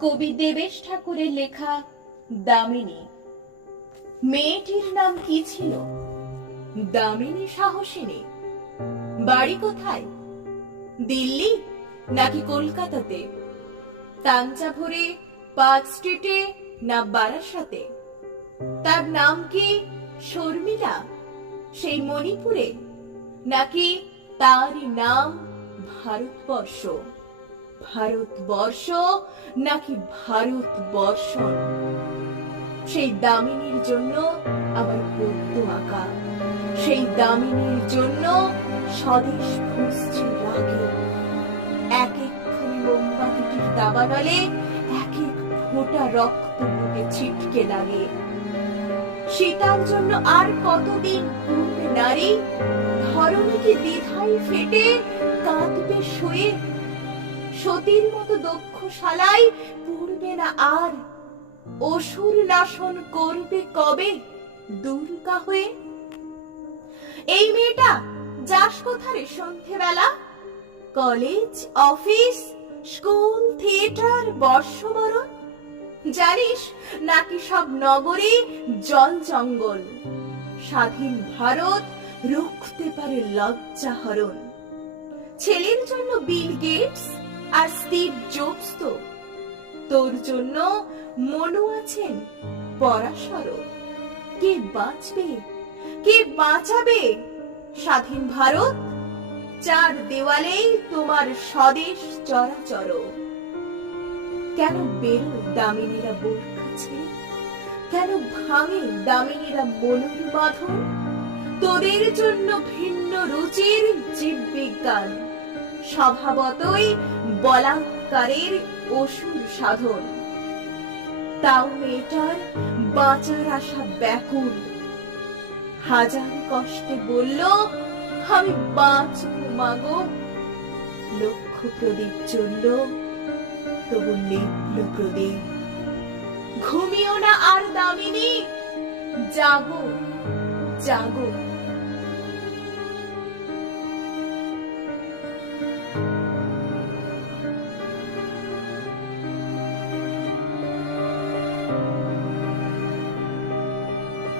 কবি দেবেশ ঠাকুরের লেখা দামিনী। মেয়েটির নাম কি ছিল? দামিনী সাহসিনী। বাড়ি কোথায়? দিল্লি নাকি কলকাতাতে? তাঞ্জাভুরে পার্ক স্ট্রিটে না বারাসাতে? তার নাম কি শর্মিলা? সেই মণিপুরে? নাকি তারই নাম ভারতবর্ষ? ভারতবর্ষ নাকি ভারতবর্ষণ সেই দামিনীর জন্য আবার পদ্ম আঁকা। সেই দামিনীর জন্য স্বদেশ ফুসছে রাগে। এক একখানি মোমবাতিটির দাবানলে এক এক ফোঁটা রক্ত বুকে ছিটকে লাগে। সীতার জন্য আর কতদিন নারী? ধরণীকে দ্বিধায় ফেটে কাঁদবে শুয়ে সতীর মতো দক্ষ শালাই পড়বে না আর। অসুর নাশন করবে কবে দুর্গা হয়ে? এই মেয়েটা যাস কোথারে সন্ধেবেলা? কলেজ, অফিস, স্কুল, থিয়েটার, বর্ষবরণ? জানিস নাকি সব নগরে জল জঙ্গল? স্বাধীন ভারত রুখতে পারে লজ্জা হরণ ছেলের জন্য বিল গেটস আর স্টিভ জোবস তো। তোর জন্য মনু আছেন, পরাশর। কে বাঁচবে? কে বাঁচাবে? স্বাধীন ভারত, চার দেওয়ালেই তোমার স্বদেশ চরাচর। কেন বেরোয় দামিনীরা বোরখা ছেড়ে কেন ভাঙে দামিনীরা মনুর বাঁধন তোদের জন্য ভিন্ন রুচির জীববিজ্ঞান স্বভাবতই বলাৎকারের অসুর সাধন। তাও মেয়েটার বাঁচার আশা ব্যাকুল। হাজার কষ্টে বলল, আমি বাঁচব মাগো। লক্ষ প্রদীপ জ্বলল তবু নিভল প্রদীপ। ঘুমিও না আর দামিনী। জাগো জাগো।